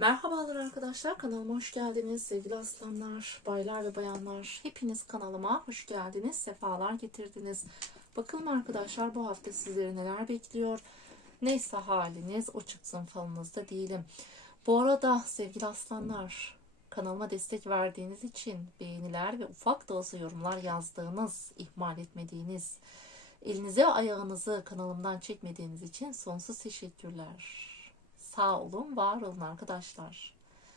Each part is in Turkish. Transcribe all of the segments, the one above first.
Merhabalar arkadaşlar kanalıma hoş geldiniz sevgili aslanlar, baylar ve bayanlar. Hepiniz kanalıma hoş geldiniz, sefalar getirdiniz. Bakalım arkadaşlar bu hafta sizleri neler bekliyor. Neyse haliniz o çıksın falınızda değilim. Bu arada sevgili aslanlar kanalıma destek verdiğiniz için beğeniler ve ufak da olsa yorumlar yazdığınız, ihmal etmediğiniz, elinize ve ayağınızı kanalımdan çekmediğiniz için sonsuz teşekkürler. Sağ olun, var olun arkadaşlar.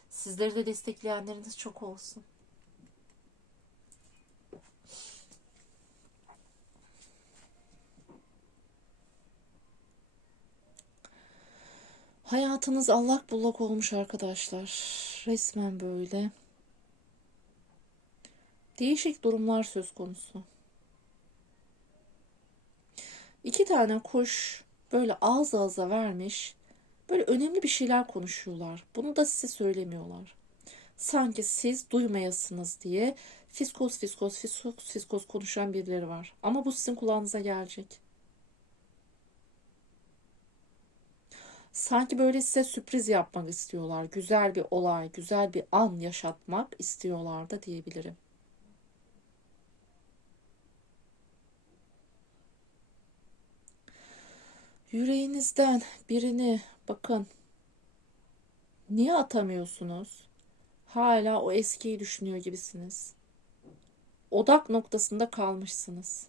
Sizleri de destekleyenleriniz çok olsun. Hayatınız allak bullak olmuş arkadaşlar. Resmen böyle. Değişik durumlar söz konusu. İki tane kuş böyle ağız ağza vermiş. Böyle önemli bir şeyler konuşuyorlar. Bunu da size söylemiyorlar. Sanki siz duymayasınız diye fiskos fiskos fiskos fiskos konuşan birileri var. Ama bu sizin kulağınıza gelecek. Sanki böyle size sürpriz yapmak istiyorlar. Güzel bir olay, güzel bir an yaşatmak istiyorlar da diyebilirim. Yüreğinizden birini bakın niye atamıyorsunuz? Hala o eskiyi düşünüyor gibisiniz. Odak noktasında kalmışsınız.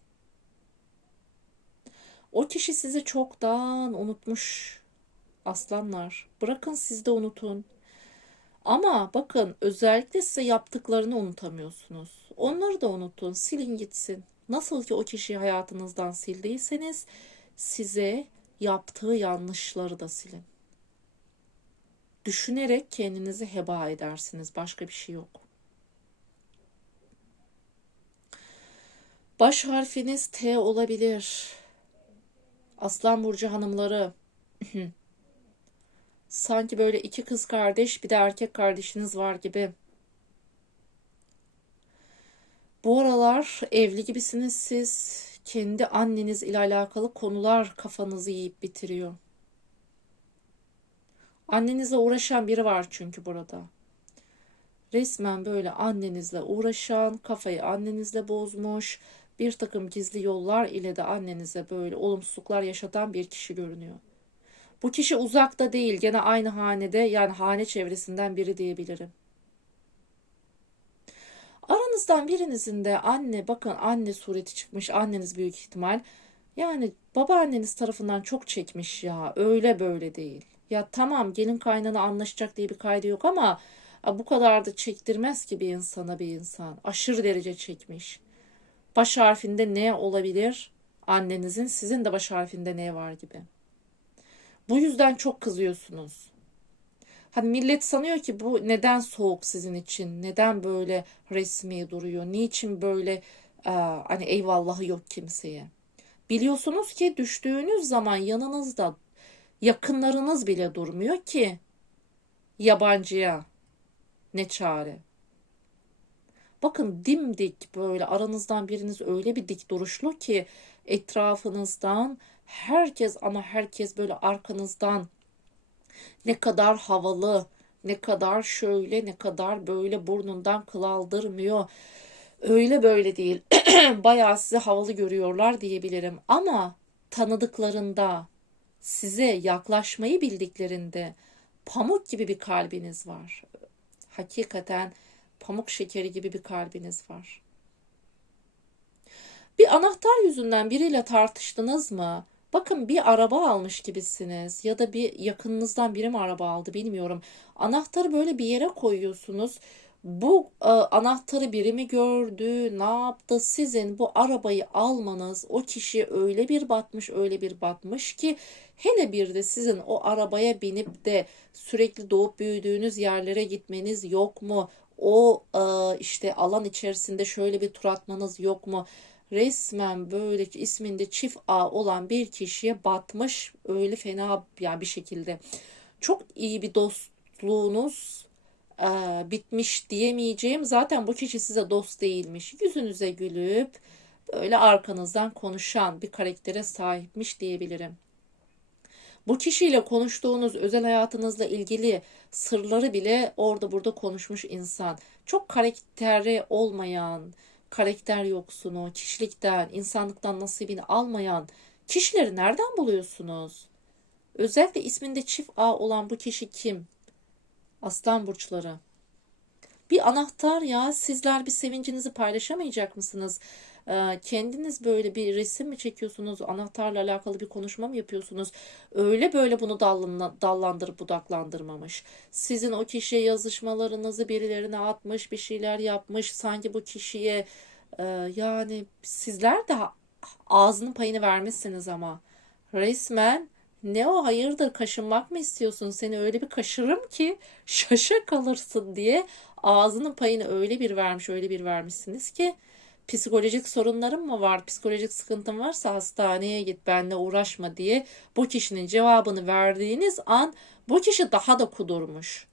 O kişi sizi çoktan unutmuş aslanlar. Bırakın siz de unutun. Ama bakın özellikle size yaptıklarını unutamıyorsunuz. Onları da unutun, silin gitsin. Nasıl ki o kişiyi hayatınızdan sildiyseniz size yaptığı yanlışları da silin. Düşünerek kendinizi heba edersiniz. Başka bir şey yok. Baş harfiniz T olabilir. Aslan burcu hanımları. Sanki böyle iki kız kardeş bir de erkek kardeşiniz var gibi. Bu aralar evli gibisiniz siz. Kendi anneniz ile alakalı konular kafanızı yiyip bitiriyor. Annenizle uğraşan biri var çünkü burada. Resmen böyle annenizle uğraşan, kafayı annenizle bozmuş, bir takım gizli yollar ile de annenize böyle olumsuzluklar yaşatan bir kişi görünüyor. Bu kişi uzakta değil, gene aynı hanede yani hane çevresinden biri diyebilirim. Aranızdan birinizin de anne bakın anne sureti çıkmış anneniz büyük ihtimal. Yani babaanneniz tarafından çok çekmiş ya öyle böyle değil. Ya tamam gelin kaynana anlaşacak diye bir kaydı yok ama bu kadar da çektirmez ki bir insana bir insan. Aşırı derece çekmiş. Baş harfinde ne olabilir? Annenizin sizin de baş harfinde ne var gibi. Bu yüzden çok kızıyorsunuz. Hani millet sanıyor ki bu neden soğuk sizin için? Neden böyle resmi duruyor? Niçin böyle e, hani eyvallahı yok kimseye? Biliyorsunuz ki düştüğünüz zaman yanınızda yakınlarınız bile durmuyor ki yabancıya ne çare. Bakın dimdik böyle aranızdan biriniz öyle bir dik duruşlu ki etrafınızdan herkes ama herkes böyle arkanızdan ne kadar havalı, ne kadar şöyle, ne kadar böyle burnundan kıl aldırmıyor. Öyle böyle değil. Bayağı sizi havalı görüyorlar diyebilirim. Ama tanıdıklarında, size yaklaşmayı bildiklerinde pamuk gibi bir kalbiniz var. Hakikaten pamuk şekeri gibi bir kalbiniz var. Bir anahtar yüzünden biriyle tartıştınız mı? Bakın bir araba almış gibisiniz ya da bir yakınınızdan biri mi araba aldı bilmiyorum. Anahtarı böyle bir yere koyuyorsunuz. Bu e, anahtarı biri mi gördü, ne yaptı? Sizin bu arabayı almanız o kişi öyle bir batmış, öyle bir batmış ki hele bir de sizin o arabaya binip de sürekli doğup büyüdüğünüz yerlere gitmeniz yok mu? O e, işte alan içerisinde şöyle bir tur atmanız yok mu? Resmen böyle isminde çift A olan bir kişiye batmış öyle fena yani bir şekilde. Çok iyi bir dostluğunuz e, bitmiş diyemeyeceğim. Zaten bu kişi size dost değilmiş. Yüzünüze gülüp böyle arkanızdan konuşan bir karaktere sahipmiş diyebilirim. Bu kişiyle konuştuğunuz özel hayatınızla ilgili sırları bile orada burada konuşmuş insan. Çok karakteri olmayan, karakter yoksunu, kişilikten, insanlıktan nasibini almayan kişileri nereden buluyorsunuz? Özellikle isminde çift A olan bu kişi kim? Aslan burçları. Bir anahtar ya. Sizler bir sevincinizi paylaşamayacak mısınız? Ee, kendiniz böyle bir resim mi çekiyorsunuz? Anahtarla alakalı bir konuşma mı yapıyorsunuz? Öyle böyle bunu dallandırıp budaklandırmamış. Sizin o kişiye yazışmalarınızı birilerine atmış, bir şeyler yapmış. Sanki bu kişiye e, yani sizler de ağzının payını vermişsiniz ama resmen ne o hayırdır kaşınmak mı istiyorsun? Seni öyle bir kaşırım ki şaşa kalırsın diye ağzının payını öyle bir vermiş, öyle bir vermişsiniz ki psikolojik sorunların mı var? Psikolojik sıkıntın varsa hastaneye git, benimle uğraşma diye bu kişinin cevabını verdiğiniz an bu kişi daha da kudurmuş.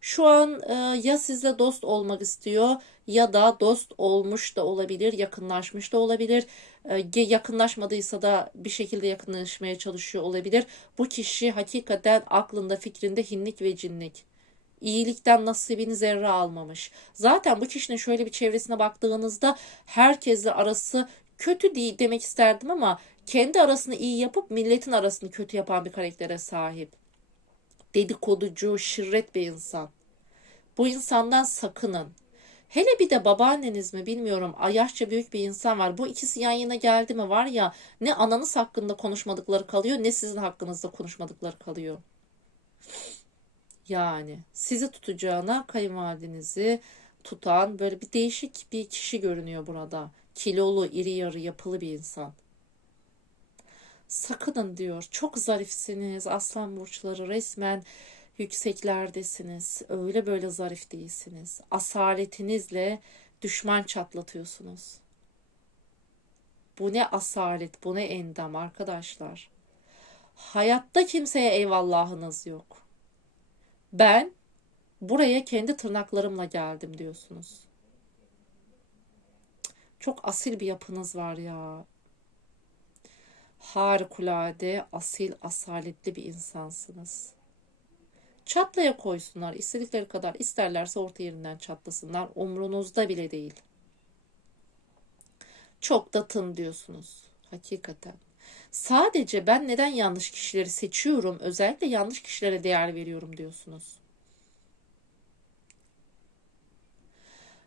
Şu an e, ya sizle dost olmak istiyor ya da dost olmuş da olabilir, yakınlaşmış da olabilir. E, yakınlaşmadıysa da bir şekilde yakınlaşmaya çalışıyor olabilir. Bu kişi hakikaten aklında, fikrinde hinlik ve cinlik. İyilikten nasibini zerre almamış. Zaten bu kişinin şöyle bir çevresine baktığınızda herkesle arası kötü değil demek isterdim ama kendi arasını iyi yapıp milletin arasını kötü yapan bir karaktere sahip dedikoducu, şirret bir insan. Bu insandan sakının. Hele bir de babaanneniz mi bilmiyorum yaşça büyük bir insan var. Bu ikisi yan yana geldi mi var ya ne ananız hakkında konuşmadıkları kalıyor ne sizin hakkınızda konuşmadıkları kalıyor. Yani sizi tutacağına kayınvalidenizi tutan böyle bir değişik bir kişi görünüyor burada. Kilolu, iri yarı, yapılı bir insan. Sakının diyor. Çok zarifsiniz aslan burçları resmen yükseklerdesiniz. Öyle böyle zarif değilsiniz. Asaletinizle düşman çatlatıyorsunuz. Bu ne asalet, bu ne endam arkadaşlar. Hayatta kimseye eyvallahınız yok. Ben buraya kendi tırnaklarımla geldim diyorsunuz. Çok asil bir yapınız var ya harikulade, asil, asaletli bir insansınız. Çatlaya koysunlar. istedikleri kadar isterlerse orta yerinden çatlasınlar. Umrunuzda bile değil. Çok da tın diyorsunuz. Hakikaten. Sadece ben neden yanlış kişileri seçiyorum, özellikle yanlış kişilere değer veriyorum diyorsunuz.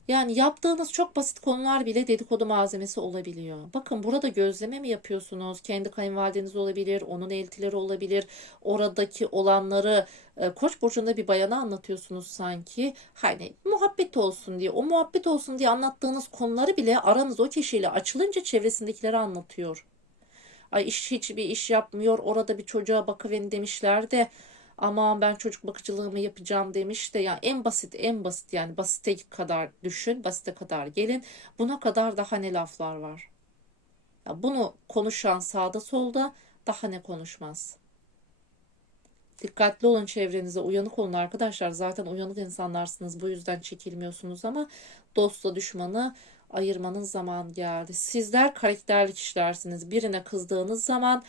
Yani yaptığınız çok basit konular bile dedikodu malzemesi olabiliyor. Bakın burada gözleme mi yapıyorsunuz? Kendi kayınvalideniz olabilir, onun eltileri olabilir. Oradaki olanları e, Koç burcunda bir bayana anlatıyorsunuz sanki. Hani muhabbet olsun diye, o muhabbet olsun diye anlattığınız konuları bile aranız o kişiyle açılınca çevresindekilere anlatıyor. Ay iş hiçbir iş yapmıyor. Orada bir çocuğa bakıverin demişler de aman ben çocuk bakıcılığımı yapacağım demiş de ya en basit en basit yani basite kadar düşün basite kadar gelin buna kadar daha ne laflar var. Ya bunu konuşan sağda solda daha ne konuşmaz. Dikkatli olun çevrenize uyanık olun arkadaşlar zaten uyanık insanlarsınız bu yüzden çekilmiyorsunuz ama dostla düşmanı ayırmanın zaman geldi. Sizler karakterli kişilersiniz. Birine kızdığınız zaman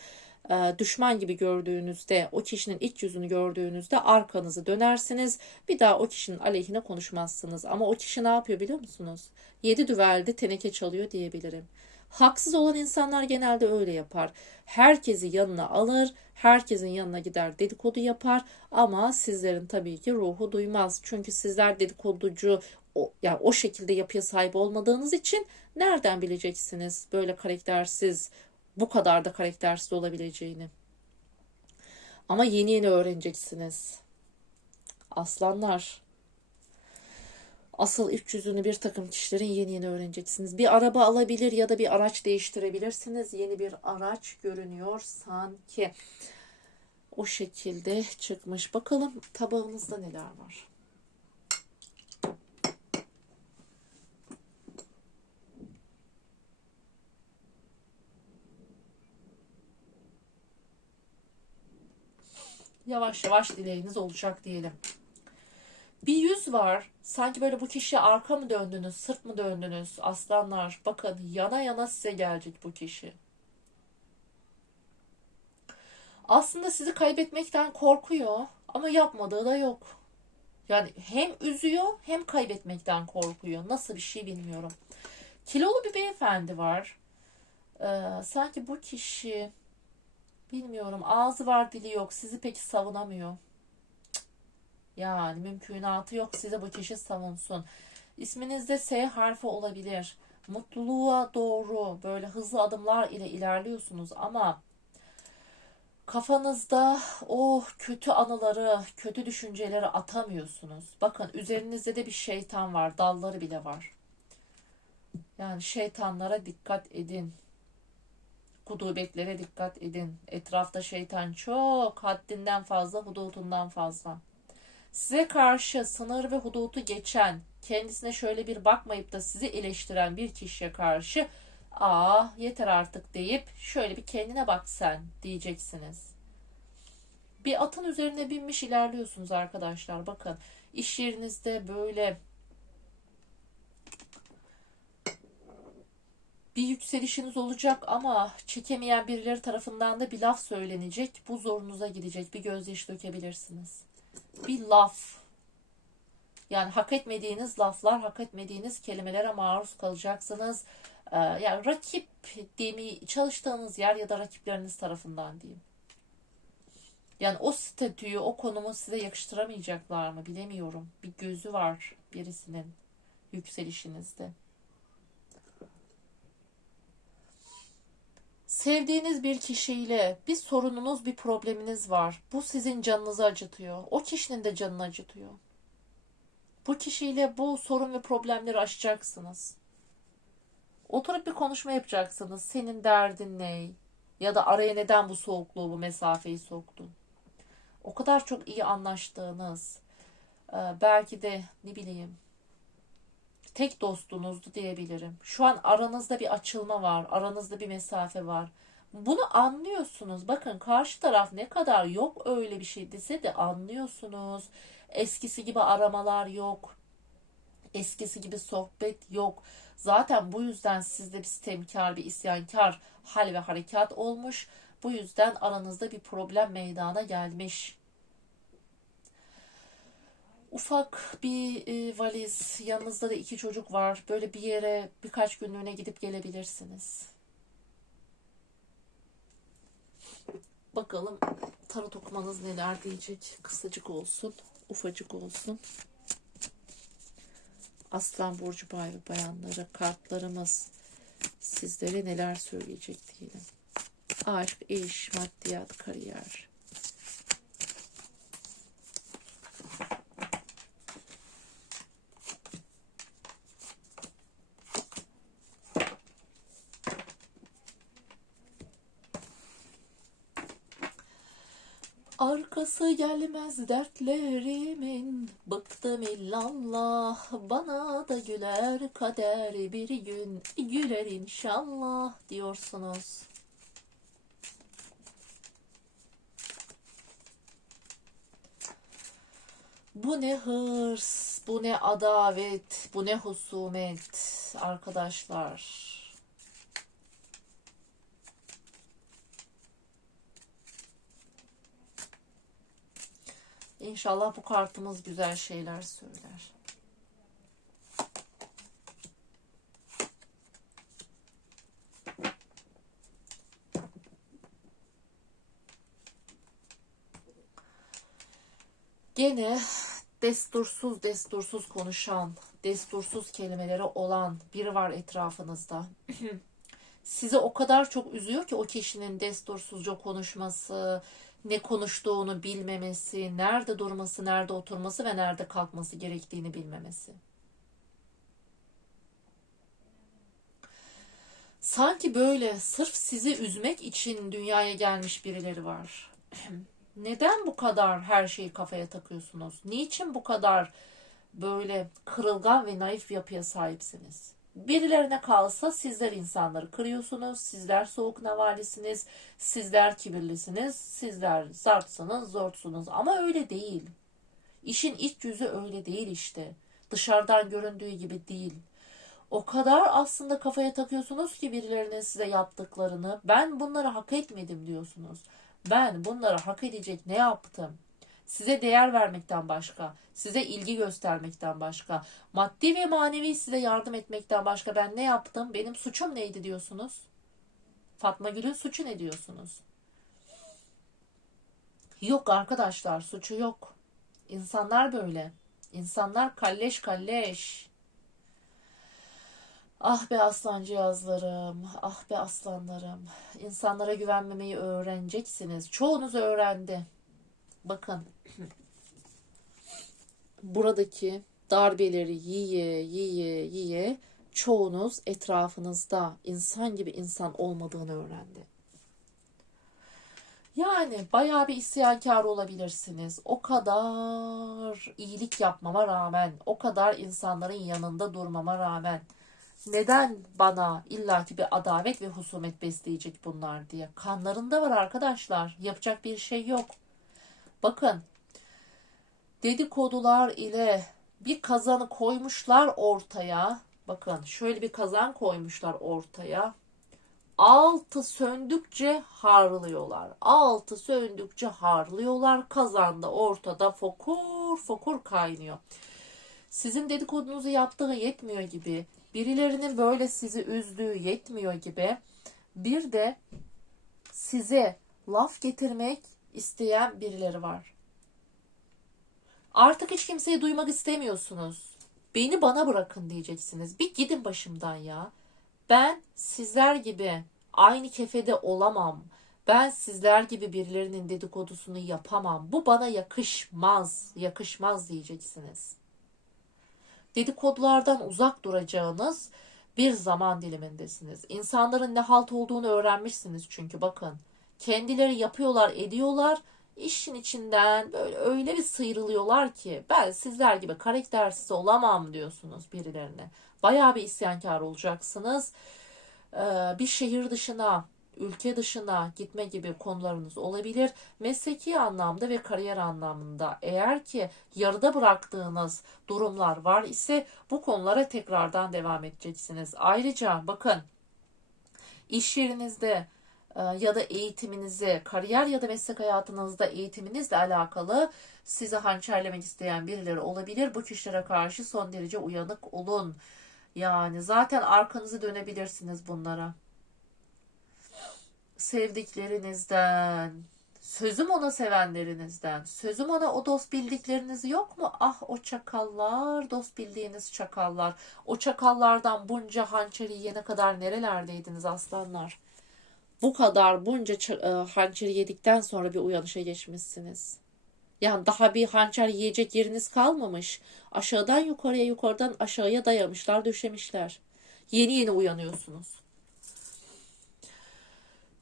e, düşman gibi gördüğünüzde, o kişinin iç yüzünü gördüğünüzde arkanızı dönersiniz. Bir daha o kişinin aleyhine konuşmazsınız. Ama o kişi ne yapıyor biliyor musunuz? Yedi düvelde teneke çalıyor diyebilirim. Haksız olan insanlar genelde öyle yapar. Herkesi yanına alır, herkesin yanına gider dedikodu yapar ama sizlerin tabii ki ruhu duymaz. Çünkü sizler dedikoducu o, yani o şekilde yapıya sahip olmadığınız için nereden bileceksiniz böyle karaktersiz, bu kadar da karaktersiz olabileceğini. Ama yeni yeni öğreneceksiniz. Aslanlar. Asıl iç yüzünü bir takım kişilerin yeni yeni öğreneceksiniz. Bir araba alabilir ya da bir araç değiştirebilirsiniz. Yeni bir araç görünüyor sanki. O şekilde çıkmış. Bakalım tabağımızda neler var. Yavaş yavaş dileğiniz olacak diyelim. Bir yüz var. Sanki böyle bu kişiye arka mı döndünüz, sırt mı döndünüz? Aslanlar bakın yana yana size gelecek bu kişi. Aslında sizi kaybetmekten korkuyor ama yapmadığı da yok. Yani hem üzüyor hem kaybetmekten korkuyor. Nasıl bir şey bilmiyorum. Kilolu bir beyefendi var. Ee, sanki bu kişi bilmiyorum ağzı var dili yok. Sizi pek savunamıyor. Yani mümkünatı yok size bu kişi savunsun. İsminizde S harfi olabilir. Mutluluğa doğru böyle hızlı adımlar ile ilerliyorsunuz ama kafanızda o kötü anıları, kötü düşünceleri atamıyorsunuz. Bakın üzerinizde de bir şeytan var, dalları bile var. Yani şeytanlara dikkat edin. Kudubetlere dikkat edin. Etrafta şeytan çok, haddinden fazla, hududundan fazla. Size karşı sınır ve hudutu geçen, kendisine şöyle bir bakmayıp da sizi eleştiren bir kişiye karşı aa yeter artık deyip şöyle bir kendine bak sen diyeceksiniz. Bir atın üzerine binmiş ilerliyorsunuz arkadaşlar. Bakın iş yerinizde böyle bir yükselişiniz olacak ama çekemeyen birileri tarafından da bir laf söylenecek. Bu zorunuza gidecek. Bir gözyaşı dökebilirsiniz. Bir laf. Yani hak etmediğiniz laflar, hak etmediğiniz kelimelere maruz kalacaksınız. Ee, yani rakip demi çalıştığınız yer ya da rakipleriniz tarafından diyeyim. Yani o statüyü, o konumu size yakıştıramayacaklar mı bilemiyorum. Bir gözü var birisinin yükselişinizde. Sevdiğiniz bir kişiyle bir sorununuz, bir probleminiz var. Bu sizin canınızı acıtıyor. O kişinin de canını acıtıyor. Bu kişiyle bu sorun ve problemleri aşacaksınız. Oturup bir konuşma yapacaksınız. Senin derdin ne? Ya da araya neden bu soğukluğu, bu mesafeyi soktun? O kadar çok iyi anlaştığınız, e, belki de ne bileyim tek dostunuzdu diyebilirim. Şu an aranızda bir açılma var, aranızda bir mesafe var. Bunu anlıyorsunuz. Bakın karşı taraf ne kadar yok öyle bir şey dese de anlıyorsunuz. Eskisi gibi aramalar yok. Eskisi gibi sohbet yok. Zaten bu yüzden sizde bir sistemkar, bir isyankar hal ve harekat olmuş. Bu yüzden aranızda bir problem meydana gelmiş. Ufak bir e, valiz, yanınızda da iki çocuk var. Böyle bir yere birkaç günlüğüne gidip gelebilirsiniz. Bakalım tarot okumanız neler diyecek. Kısacık olsun, ufacık olsun. Aslan Burcu bay ve bayanları, kartlarımız sizlere neler söyleyecek diyelim. Aşk, iş, maddiyat, kariyer. Arkası gelmez dertlerimin Bıktım illallah Bana da güler kader Bir gün güler inşallah diyorsunuz. Bu ne hırs, bu ne adavet, bu ne husumet arkadaşlar. İnşallah bu kartımız güzel şeyler söyler. Gene destursuz destursuz konuşan, destursuz kelimeleri olan biri var etrafınızda. Sizi o kadar çok üzüyor ki o kişinin destursuzca konuşması, ne konuştuğunu bilmemesi, nerede durması, nerede oturması ve nerede kalkması gerektiğini bilmemesi. Sanki böyle sırf sizi üzmek için dünyaya gelmiş birileri var. Neden bu kadar her şeyi kafaya takıyorsunuz? Niçin bu kadar böyle kırılgan ve naif yapıya sahipsiniz? Birilerine kalsa sizler insanları kırıyorsunuz, sizler soğuk nevalisiniz, sizler kibirlisiniz, sizler zartsınız, zortsunuz ama öyle değil. İşin iç yüzü öyle değil işte. Dışarıdan göründüğü gibi değil. O kadar aslında kafaya takıyorsunuz ki birilerinin size yaptıklarını ben bunları hak etmedim diyorsunuz. Ben bunları hak edecek ne yaptım? Size değer vermekten başka, size ilgi göstermekten başka, maddi ve manevi size yardım etmekten başka ben ne yaptım? Benim suçum neydi diyorsunuz? Fatma Gül'ün suçu ne diyorsunuz? Yok arkadaşlar suçu yok. İnsanlar böyle. İnsanlar kalleş kalleş. Ah be aslancığızlarım, ah be aslanlarım. İnsanlara güvenmemeyi öğreneceksiniz. Çoğunuz öğrendi. Bakın. Buradaki darbeleri yiye yiye yiye çoğunuz etrafınızda insan gibi insan olmadığını öğrendi. Yani bayağı bir isyankar olabilirsiniz. O kadar iyilik yapmama rağmen, o kadar insanların yanında durmama rağmen neden bana illaki bir adavet ve husumet besleyecek bunlar diye. Kanlarında var arkadaşlar. Yapacak bir şey yok. Bakın dedikodular ile bir kazanı koymuşlar ortaya. Bakın şöyle bir kazan koymuşlar ortaya. Altı söndükçe harlıyorlar. Altı söndükçe harlıyorlar. Kazanda ortada fokur fokur kaynıyor. Sizin dedikodunuzu yaptığı yetmiyor gibi, birilerinin böyle sizi üzdüğü yetmiyor gibi, bir de size laf getirmek isteyen birileri var. Artık hiç kimseyi duymak istemiyorsunuz. Beni bana bırakın diyeceksiniz. Bir gidin başımdan ya. Ben sizler gibi aynı kefede olamam. Ben sizler gibi birilerinin dedikodusunu yapamam. Bu bana yakışmaz, yakışmaz diyeceksiniz. Dedikodulardan uzak duracağınız bir zaman dilimindesiniz. İnsanların ne halt olduğunu öğrenmişsiniz çünkü bakın. Kendileri yapıyorlar, ediyorlar. İşin içinden böyle öyle bir sıyrılıyorlar ki ben sizler gibi karaktersiz olamam diyorsunuz birilerine. Bayağı bir isyankar olacaksınız. Ee, bir şehir dışına, ülke dışına gitme gibi konularınız olabilir. Mesleki anlamda ve kariyer anlamında eğer ki yarıda bıraktığınız durumlar var ise bu konulara tekrardan devam edeceksiniz. Ayrıca bakın iş yerinizde ya da eğitiminizi, kariyer ya da meslek hayatınızda eğitiminizle alakalı sizi hançerlemek isteyen birileri olabilir. Bu kişilere karşı son derece uyanık olun. Yani zaten arkanızı dönebilirsiniz bunlara. Sevdiklerinizden, sözüm ona sevenlerinizden, sözüm ona o dost bildikleriniz yok mu? Ah o çakallar, dost bildiğiniz çakallar. O çakallardan bunca hançeri yene kadar nerelerdeydiniz aslanlar? Bu kadar bunca e, hançeri yedikten sonra bir uyanışa geçmişsiniz. Yani daha bir hançer yiyecek yeriniz kalmamış. Aşağıdan yukarıya yukarıdan aşağıya dayamışlar döşemişler. Yeni yeni uyanıyorsunuz.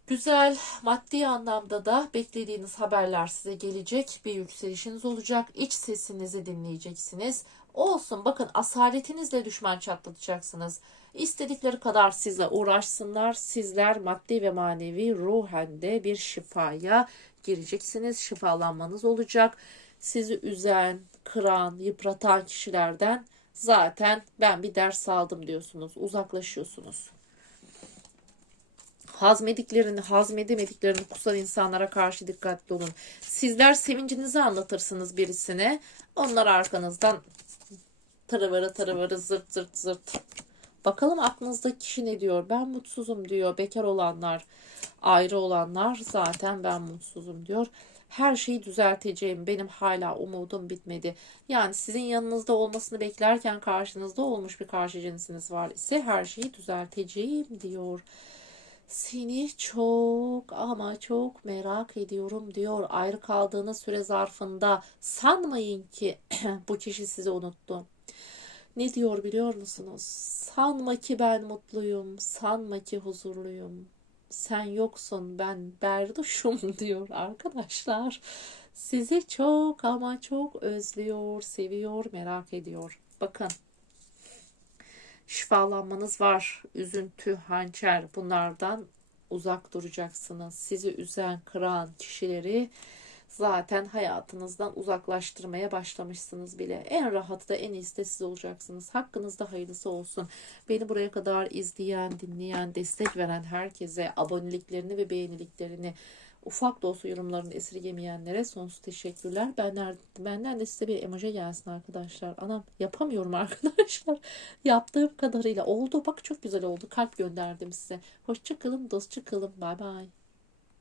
Güzel maddi anlamda da beklediğiniz haberler size gelecek. Bir yükselişiniz olacak. İç sesinizi dinleyeceksiniz. Olsun bakın asaletinizle düşman çatlatacaksınız. İstedikleri kadar sizle uğraşsınlar. Sizler maddi ve manevi ruhen de bir şifaya gireceksiniz. Şifalanmanız olacak. Sizi üzen, kıran, yıpratan kişilerden zaten ben bir ders aldım diyorsunuz. Uzaklaşıyorsunuz. Hazmediklerini, hazmedemediklerini kusan insanlara karşı dikkatli olun. Sizler sevincinizi anlatırsınız birisine. Onlar arkanızdan tırıvırı tırıvırı zırt zırt zırt. Bakalım aklınızdaki kişi ne diyor? Ben mutsuzum diyor. Bekar olanlar, ayrı olanlar zaten ben mutsuzum diyor. Her şeyi düzelteceğim. Benim hala umudum bitmedi. Yani sizin yanınızda olmasını beklerken karşınızda olmuş bir karşı cinsiniz var ise her şeyi düzelteceğim diyor. Seni çok ama çok merak ediyorum diyor. Ayrı kaldığınız süre zarfında sanmayın ki bu kişi sizi unuttu. Ne diyor biliyor musunuz? Sanma ki ben mutluyum, sanma ki huzurluyum. Sen yoksun, ben berduşum diyor arkadaşlar. Sizi çok ama çok özlüyor, seviyor, merak ediyor. Bakın şifalanmanız var. Üzüntü, hançer bunlardan uzak duracaksınız. Sizi üzen, kıran kişileri zaten hayatınızdan uzaklaştırmaya başlamışsınız bile. En rahatı da en iyisi de siz olacaksınız. Hakkınızda hayırlısı olsun. Beni buraya kadar izleyen, dinleyen, destek veren herkese aboneliklerini ve beğeniliklerini Ufak da olsa yorumlarını esirgemeyenlere sonsuz teşekkürler. Benden, benden de size bir emoji gelsin arkadaşlar. Anam yapamıyorum arkadaşlar. Yaptığım kadarıyla oldu. Bak çok güzel oldu. Kalp gönderdim size. Hoşça kalın, dostça kalın. Bay bay.